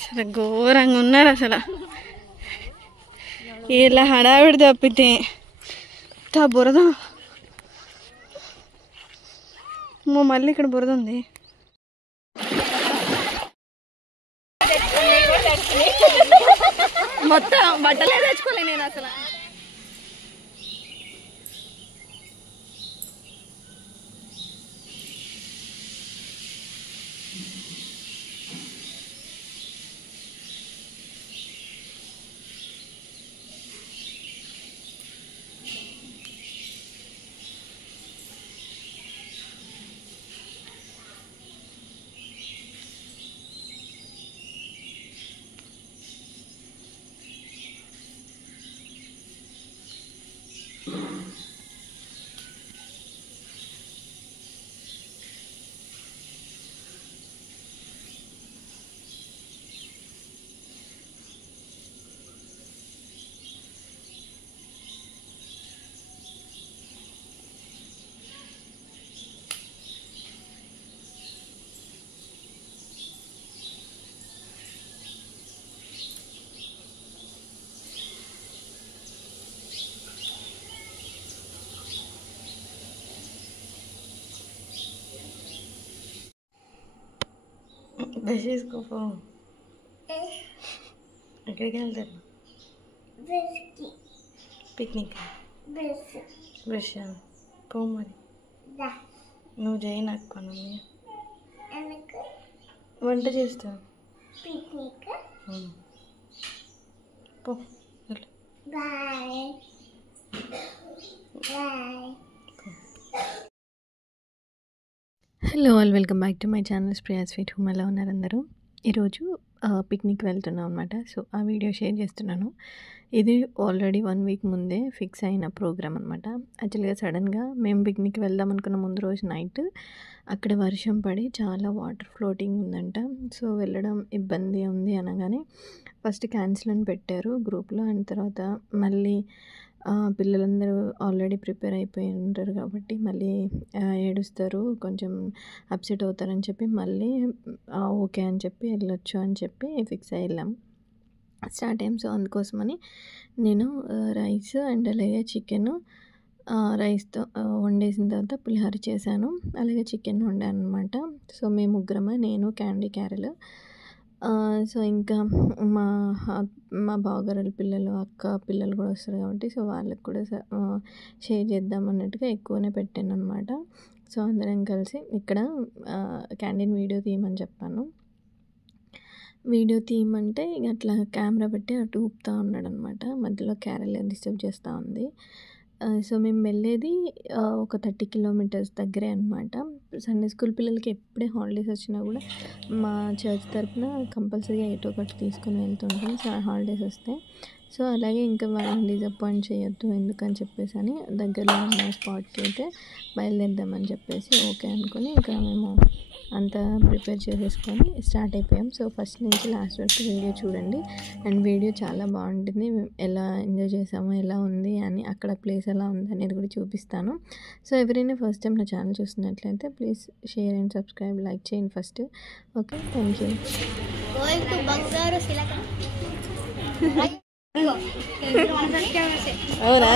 అసలు ఘోరంగా ఉన్నారు అసలు. ఇలా హడావిడి తప్పితే బురద. మళ్ళీ ఇక్కడ బురద ఉంది. మొత్తం బట్టలే తెచ్చుకోలే నేను అసలు. బ్రష్ చేసుకోపో. ఎక్కడికి వెళ్తారు? పిక్నిక్. బ్రష్ పో. మరి నువ్వు చేయి, నాకు పని వంట చేస్తావు. పో. Hello all, welcome back to my channel Priya sweet home. ఎలా ఉన్నారు అందరూ? ఈరోజు పిక్నిక్ వెళ్తున్నాం అనమాట. సో ఆ వీడియో షేర్ చేస్తున్నాను. ఇది ఆల్రెడీ 1 వీక్ ముందే ఫిక్స్ అయిన ప్రోగ్రామ్ అనమాట. యాక్చువల్గా సడన్గా మేము పిక్నిక్ వెళ్దాం అనుకున్న ముందు రోజు నైట్ అక్కడ వర్షం పడి చాలా వాటర్ ఫ్లోటింగ్ ఉందంట. సో వెళ్ళడం ఇబ్బంది ఉంది అనగానే ఫస్ట్ క్యాన్సిల్ అని పెట్టారు గ్రూప్లో. అండ్ తర్వాత మళ్ళీ పిల్లలందరూ ఆల్రెడీ ప్రిపేర్ అయిపోయి ఉంటారు కాబట్టి మళ్ళీ ఏడుస్తారు, కొంచెం అప్సెట్ అవుతారని చెప్పి మళ్ళీ ఓకే అని చెప్పి వెళ్ళొచ్చు అని చెప్పి ఫిక్స్ అయ్యి వెళ్ళాం. స్టార్ట్ అయ్యాం. సో అందుకోసమని నేను రైస్ అండ్ అలాగే చికెన్, రైస్తో వండేసిన తర్వాత పులిహోర చేశాను, అలాగే చికెన్ వండాను అనమాట. సో మేము ముగ్గురమే, నేను, క్యాండీ, క్యారెల్. సో ఇంకా మా బావగారుల పిల్లలు, అక్క పిల్లలు కూడా వస్తారు కాబట్టి సో వాళ్ళకి కూడా షేర్ చేద్దాం అన్నట్టుగా ఎక్కువనే పెట్టాను అనమాట. సో అందరం కలిసి ఇక్కడ క్యాండీని వీడియో తీయమని చెప్పాను. వీడియో తీయమంటే ఇక అట్లా కెమెరా పెట్టి అటు ఊపుతూ ఉన్నాడు అనమాట. మధ్యలో క్యారెల్ డిస్టర్బ్ చేస్తూ ఉంది. సో మేము వెళ్ళేది ఒక 30 కిలోమీటర్స్ దగ్గరే అనమాట. సండే స్కూల్ పిల్లలకి ఎప్పుడే హాలిడేస్ వచ్చినా కూడా మా చర్చ్ తరఫున కంపల్సరీగా ఎటో ఒకటి తీసుకుని వెళ్తుంటాం హాలిడేస్ వస్తే. సో అలాగే ఇంకా వాళ్ళని డిసప్పాయింట్ చేయొద్దు ఎందుకని చెప్పేసి అని దగ్గరలో ఉన్న స్పాట్కి అయితే బయలుదేద్దామని చెప్పేసి ఓకే అనుకుని ఇంకా మేము అంతా ప్రిపేర్ చేసేసుకొని స్టార్ట్ అయిపోయాం. సో ఫస్ట్ నుంచి లాస్ట్ వరకు వీడియో చూడండి. అండ్ వీడియో చాలా బాగుంటుంది. ఎలా ఎంజాయ్ చేసామో, ఎలా ఉంది అని, అక్కడ ప్లేస్ ఎలా ఉంది అనేది కూడా చూపిస్తాను. సో ఎవరైనా ఫస్ట్ టైం నా ఛానల్ చూస్తున్నట్లయితే please share and subscribe, like చేయండి ఫస్ట్. Okay, thank you. అవునా?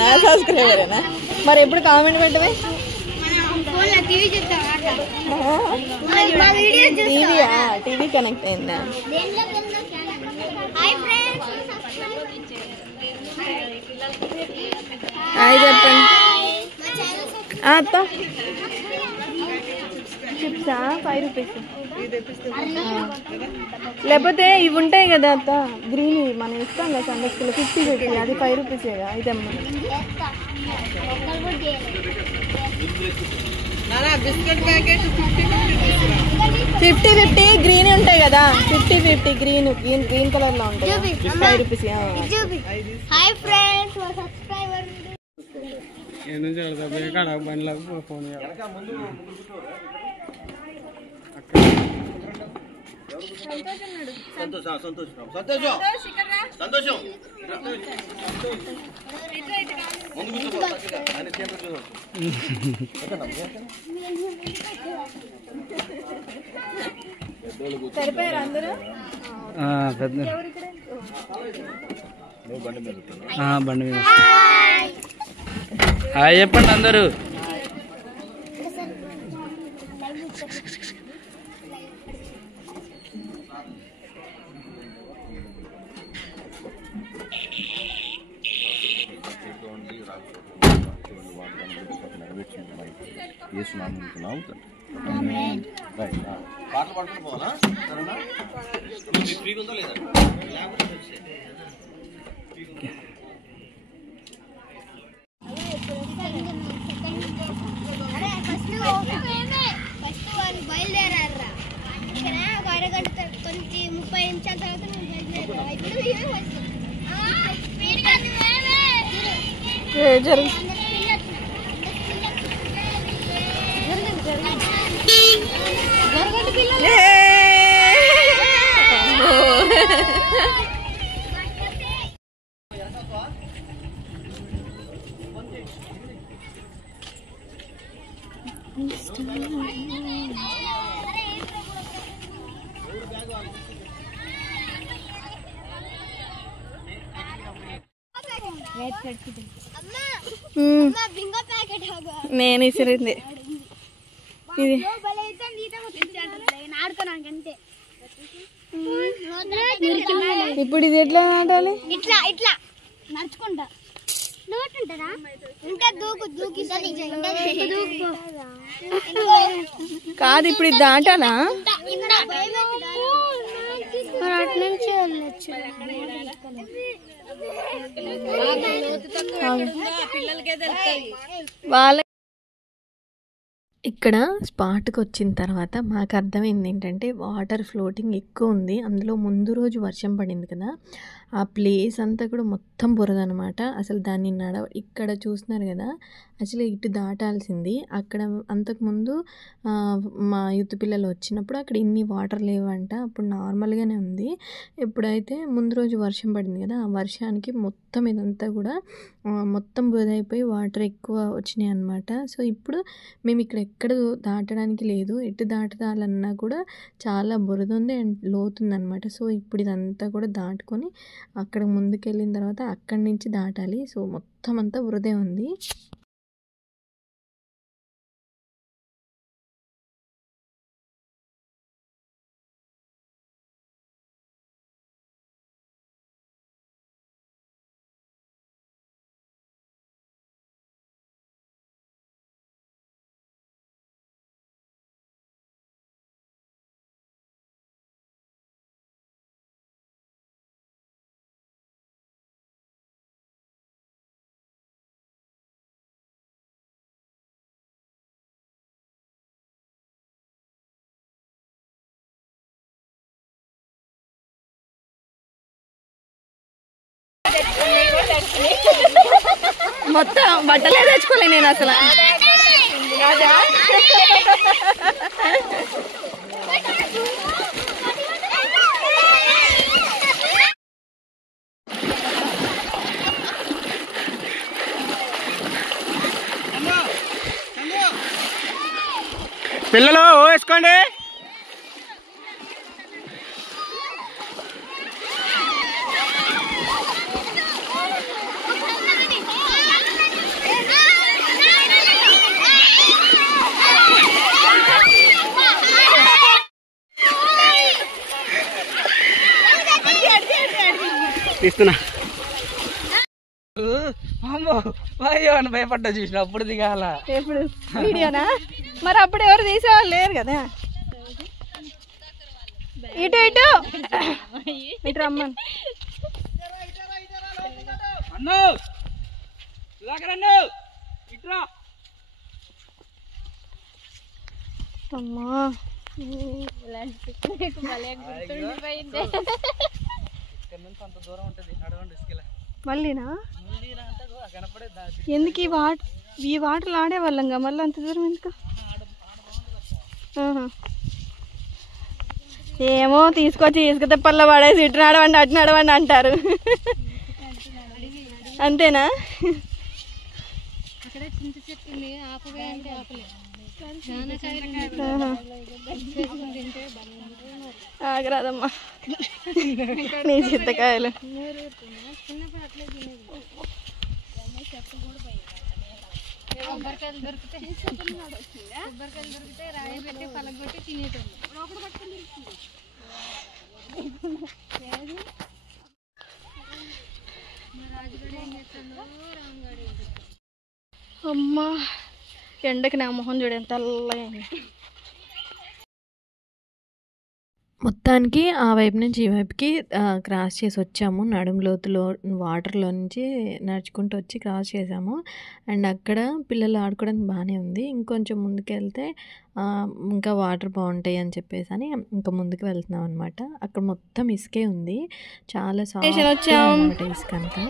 నా సబ్స్క్రైబరేనా? మరి ఎప్పుడు కామెంట్ పెట్టవే? టీవీ కనెక్ట్ అయిందా? హాయ్ చెప్పండి. అత్త చిప్సా 5 రూపీస్, లేకపోతే ఇవి ఉంటాయి కదా అత్త గ్రీన్, మనం ఇస్తాం కదా సండే స్కూల్లో 50 రూపీస్, అది 5 రూపీసే కదా. ఇదమ్మా బిస్కెట్ ప్యాకెట్ 50 గ్రీన్ ఉంటాయి కదా, 50 గ్రీన్ గ్రీన్ కలర్ లో ఉంటాయి, 5 రూపీస్. హాయ్ ఫ్రెండ్స్, సబ్స్క్రైబర్ సరిపోయారు అందరూ. బండి మీద హాయ్ చెప్పండి అందరూ. బయలుదేరారా ఇక్కడ ఒక అరగంట కొంచెం 30 నిమిషాల తర్వాత నేను ఇసిరింది ఇది. ఇప్పుడు ఇది ఎట్లా ఆడాలి? ఇట్లా ఇట్లా నడుచుకుంటా కాదు, ఇప్పుడు ఇది దాటాలా? అట్నుంచి వెళ్ళొచ్చు. వాళ్ళ ఇక్కడ స్పాట్కి వచ్చిన తర్వాత మాకు అర్థమైంది ఏంటంటే వాటర్ ఫ్లోటింగ్ ఎక్కువ ఉంది. అందులో ముందు రోజు వర్షం పడింది కదా, ఆ ప్లేస్ అంతా కూడా మొత్తం బురద అనమాట. అసలు దాన్ని ఇక్కడ చూస్తున్నారు కదా, అసలు ఇటు దాటాల్సింది. అక్కడ అంతకుముందు మా యూత్ పిల్లలు వచ్చినప్పుడు అక్కడ ఇన్ని వాటర్ లేవంట, అప్పుడు నార్మల్గానే ఉంది. ఇప్పుడైతే ముందు రోజు వర్షం పడింది కదా, ఆ వర్షానికి మొత్తం ఇదంతా కూడా మొత్తం బురద అయిపోయి వాటర్ ఎక్కువ వచ్చినాయి అనమాట. సో ఇప్పుడు మేము ఇక్కడ ఎక్కడ దాటడానికి లేదు, ఎటు దాటాలన్నా కూడా చాలా బురద ఉంది అండ్ లోతుంది అనమాట. సో ఇప్పుడు ఇదంతా కూడా దాటుకొని అక్కడ ముందుకెళ్ళిన తర్వాత అక్కడి నుంచి దాటాలి. సో మొత్తం అంతా బురదే ఉంది. మొత్తం బట్టలే తెచ్చుకోలే నేను అసలు. పిల్లలు వేసుకోండి. తీస్తున్నా. అమ్మో అయ్యో అని భయపడ్డా చూసిన అప్పుడు దిగాల. ఎప్పుడు వీడియోనా? మరి అప్పుడు ఎవరు తీసేవాళ్ళు లేరు కదా. ఇటు ఇటు ఇటు రమ్మను. అన్ను ఇట్రా. అమ్మా అంత దూరం ఉంటుంది నడవండి. మళ్ళీనా? ఎందుకు ఈ వాటర్లు ఆడేవాళ్ళంగా, మళ్ళీ అంత దూరం ఎందుకు? ఏమో తీసుకొచ్చి ఇసుక తిప్పల్లో పడేసి ఇటు నడవండి అటు నడవండి అంటారు. అంతేనా? ఆగరాదమ్మా నీ చింతకాయలు. కొబ్బరికాయలు దొరికితే రాయి పెట్టి పలగొట్టి తినేటోళ్ళు. అమ్మా ఎండకి నా మొహం చూడ ఎంత తెల్లగా. మొత్తానికి ఆ వైపు నుంచి ఈ వైపుకి క్రాస్ చేసి వచ్చాము. నడుము లోతులో వాటర్లో నుంచి నడుచుకుంటూ వచ్చి క్రాస్ చేసాము. అండ్ అక్కడ పిల్లలు ఆడుకోవడానికి బాగానే ఉంది. ఇంకొంచెం ముందుకు వెళ్తే ఇంకా వాటర్ బాగుంటాయి అని చెప్పేసి అని ఇంకా ముందుకు వెళ్తున్నాం అనమాట. అక్కడ మొత్తం ఇసుకే ఉంది, చాలా సాఫ్ట్ అనమాట ఇసుక అంతా.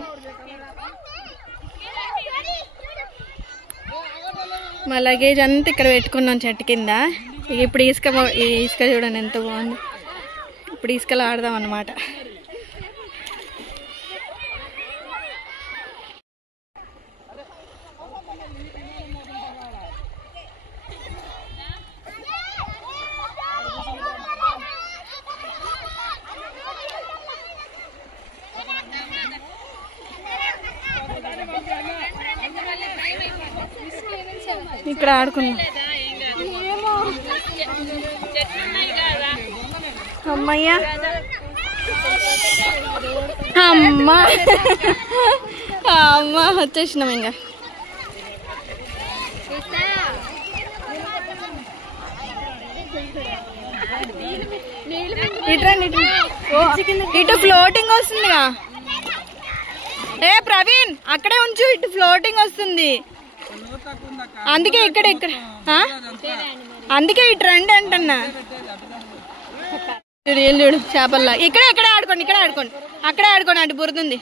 మా లగేజ్ అంతా ఇక్కడ పెట్టుకున్నాం చెట్టు కింద. ఇప్పుడు ఈ ఇసుక చూడండి ఎంత బాగుంది. ఇప్పుడు ఇసుకలో ఆడదాం అన్నమాట. ఇక్కడ ఆడుకున్నాం. అమ్మయ్యా అమ్మా అమ్మా వచ్చేసినాం ఇంకా. ఇటు ఫ్లోటింగ్ వస్తుందిగా. ఏ ప్రవీణ్ అక్కడే ఉంచు, ఇటు ఫ్లోటింగ్ వస్తుంది. అందుకే ఇక్కడ అందుకే ఇటు రండి అంటున్నా. చూడు చేపల్లా. ఇక్కడే ఆడుకోండి, అక్కడే ఆడుకోండి. అటు బురదుంది.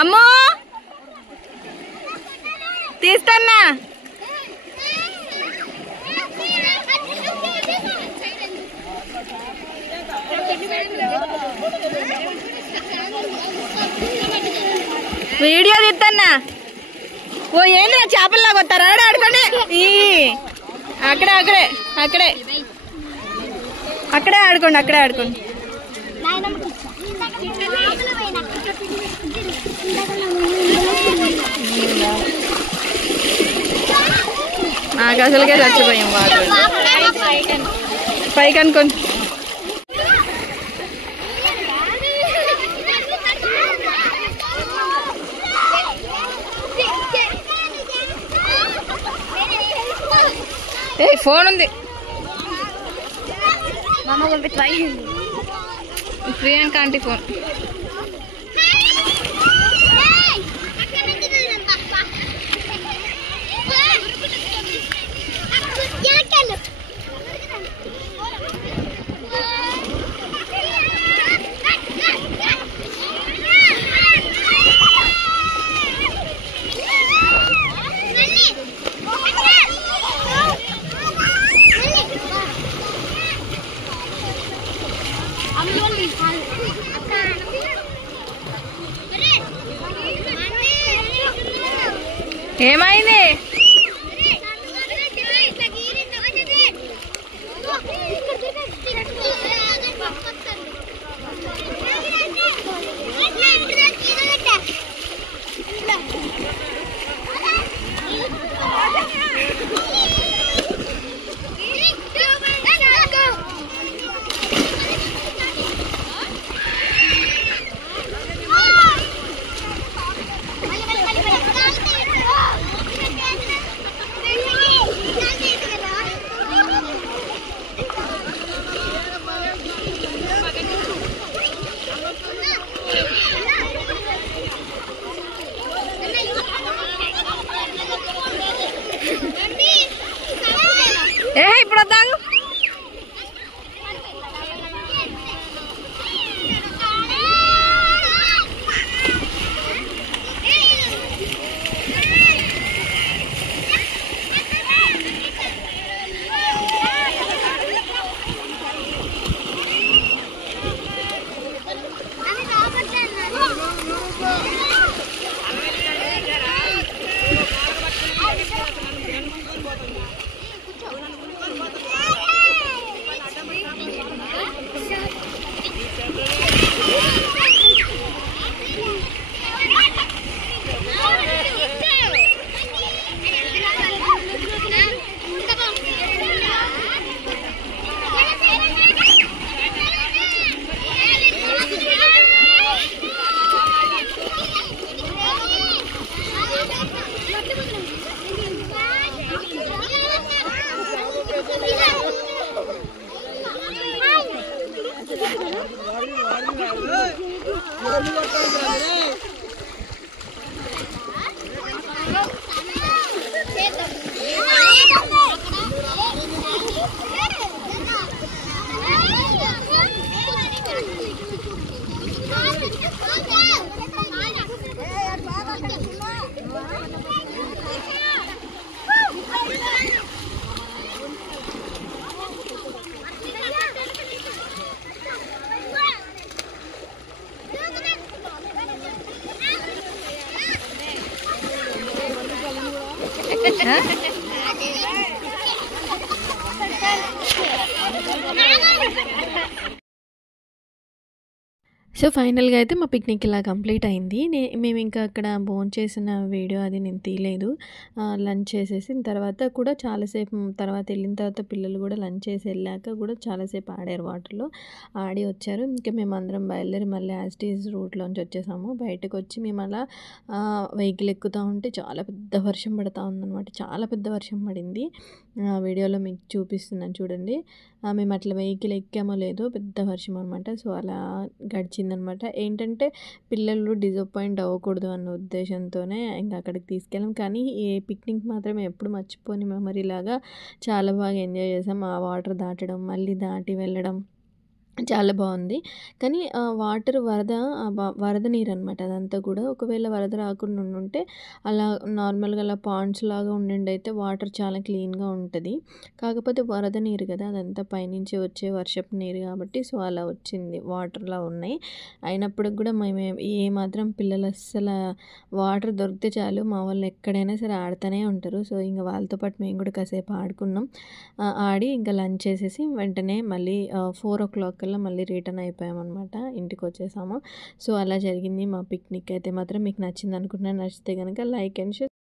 అమ్మో తీస్తాన్నా. వీడియో తీస్తాన్నా. ఓ ఏంటి చేపల్లాగా వస్తారా? ఆడుకోండి. అక్కడే ఆడుకోండి. నాకు అసలుకే చచ్చిపోయాం వాటర్. పైకి అనుకోండి. ఏ ఫోన్ ఉంది ప్రియాంక ఆంటీ ఫోన్. ఏమైంది? ఇప్పుడు వద్దాం. సో ఫైనల్గా అయితే మా పిక్నిక్ ఇలా కంప్లీట్ అయింది. మేము ఇంకా అక్కడ భోంచేసిన వీడియో అది నేను తీయలేదు. లంచ్ చేసేసిన తర్వాత కూడా చాలాసేపు తర్వాత వెళ్ళిన తర్వాత పిల్లలు కూడా లంచ్ చేసి వెళ్ళాక కూడా చాలాసేపు ఆడారు వాటర్లో. ఆడి వచ్చారు. ఇంకా మేము అందరం బయలుదేరి మళ్ళీ యాజ్ ఇట్ ఈజ్ రూట్లోంచి వచ్చేసాము. బయటకు వచ్చి మేము అలా వెహికల్ ఎక్కుతూ ఉంటే చాలా పెద్ద వర్షం పడుతూ ఉందన్నమాట. చాలా పెద్ద వర్షం పడింది. వీడియోలో మీకు చూపిస్తున్నాను చూడండి. మేము అట్లా వెహికల్ ఎక్కామో లేదో పెద్ద వర్షం అనమాట. సో అలా గడిచిందనమాట. ఏంటంటే పిల్లలు డిసప్పాయింట్ అవ్వకూడదు అన్న ఉద్దేశంతోనే ఇంకా అక్కడికి తీసుకెళ్ళాం. కానీ ఈ పిక్నిక్ మాత్రం ఎప్పుడు మర్చిపోని మెమరీ లాగా చాలా బాగా ఎంజాయ్ చేసాం. ఆ వాటర్ దాటడం, మళ్ళీ దాటి వెళ్ళడం చాలా బాగుంది. కానీ వాటర్ వరద నీరు అనమాట అదంతా కూడా. ఒకవేళ వరద రాకుండా ఉండుంటే అలా నార్మల్గా అలా పాండ్స్ లాగా ఉండిండైతే వాటర్ చాలా క్లీన్గా ఉంటుంది. కాకపోతే వరద నీరు కదా, అదంతా పైనుంచి వచ్చే వర్షపు నీరు కాబట్టి సో అలా వచ్చింది, వాటర్లా ఉన్నాయి. అయినప్పటికి కూడా మేము ఏమాత్రం పిల్లలు అస్సలు వాటర్ దొరికితే చాలు మా వాళ్ళు ఎక్కడైనా సరే ఆడుతూనే ఉంటారు. సో ఇంకా వాళ్ళతో పాటు మేము కూడా కాసేపు ఆడుకున్నాం. ఆడి ఇంకా లంచ్ చేసేసి వెంటనే మళ్ళీ 4 o'clock కల్లా మళ్ళీ రిటర్న్ అయిపోయామన్నమాట. ఇంటికి వచ్చేసాము. సో అలా జరిగింది మా పిక్నిక్. అయితే మాత్రం మీకు నచ్చింది అనుకుంటున్నాను. నచ్చితే కనుక లైక్ అండ్ షేర్.